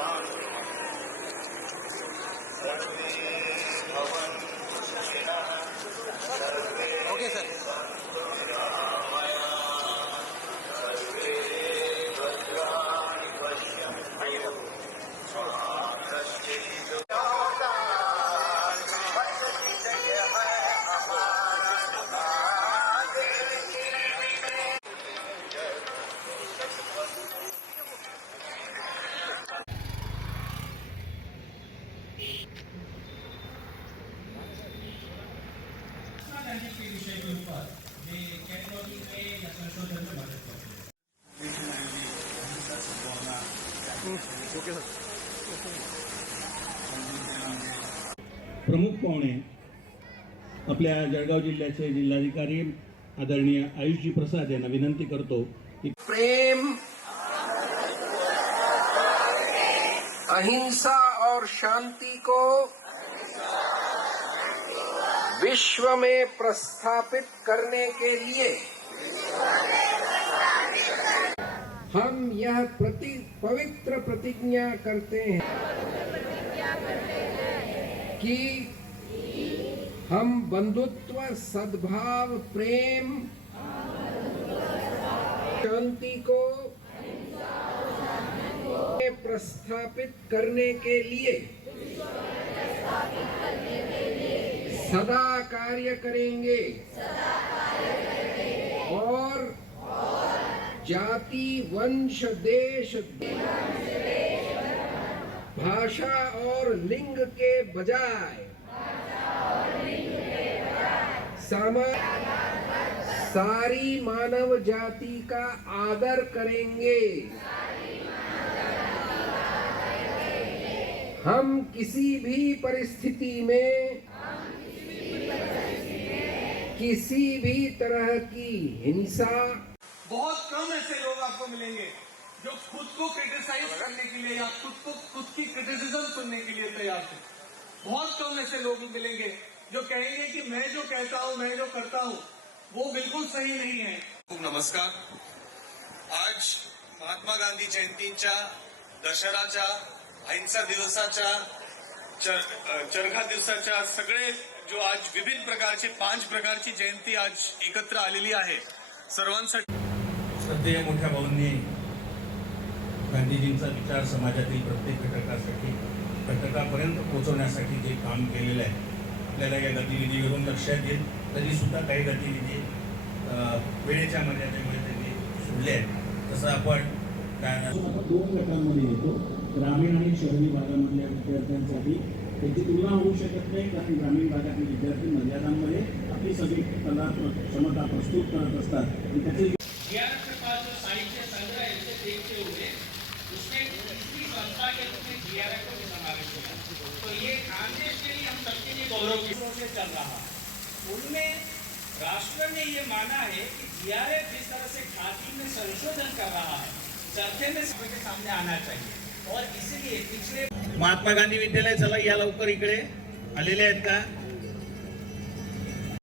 Amém. प्रमुख पाहुणे आपल्या जळगाव जिल्ह्याचे जिल्हाधिकारी आदरणीय आयुषजी प्रसाद यांना विनंती करतो की प्रेम अहिंसा और शांती को विश्व में प्रस्थापित करने के लिए। हम यह प्रति, पवित्र प्रतिज्ञा करते हैं कि हम बंधुत्व, सद्भाव, प्रेम, शांति को प्रस्थापित करने के लिए। सदा कार्य करेंगे। और जाति वंश देश भाषा और लिंग के बजाय सारी मानव जाति का आदर करेंगे। हम किसी भी परिस्थिति में किसी भी तरह की हिंसा। बहुत कम ऐसे लोग आपको मिलेंगे जो खुद को क्रिटिसाइज करने के लिए या खुद को खुद की क्रिटिसिज्म सुनने के लिए तैयार थे। बहुत कम ऐसे लोग मिलेंगे जो कहेंगे कि मैं जो कहता हूँ मैं जो करता हूँ वो बिल्कुल सही नहीं है। नमस्कार। आज महात्मा गांधी जयंतीच्या दशराच्या अहिंसा दिवसाच्या चरखा दिवसाच्या सगळे जो आज विविध प्रकारचे पाच प्रकारची जयंती आज एकत्र आलेली आहे. सर्वांसाठी श्रद्धेय मोठ्या भाऊंनी गांधीजींचा विचार समाजातील प्रत्येक घटकासाठी घटकापर्यंत पोहोचवण्यासाठी जे काम केलेलं आहे आपल्याला या गतिविधीवरून लक्षात येईल तरी सुद्धा काही गतिविधी वेळेच्या मर्यादेमुळे त्यांनी सोडले आहेत. तसं आपण काय आपण दोन गटांमध्ये येतो. ग्रामीण आणि शहरी भागामधल्या विद्यार्थ्यांसाठी त्याची तुलना होऊ शकत नाही, कारण ग्रामीण भागातील विद्यार्थी मर्यादांमध्ये आपली सगळी कला क्षमता प्रस्तुत करत असतात. आणि त्याचे तो राष्ट्र ने ये माना है कि जीआरएफ जिस तरह से में संशोधन कर रहा है, चर्चे में सबके सामने आना चाहिए। महात्मा गांधी विद्यालय चला या लवकर इकडे. आलेले आहेत का?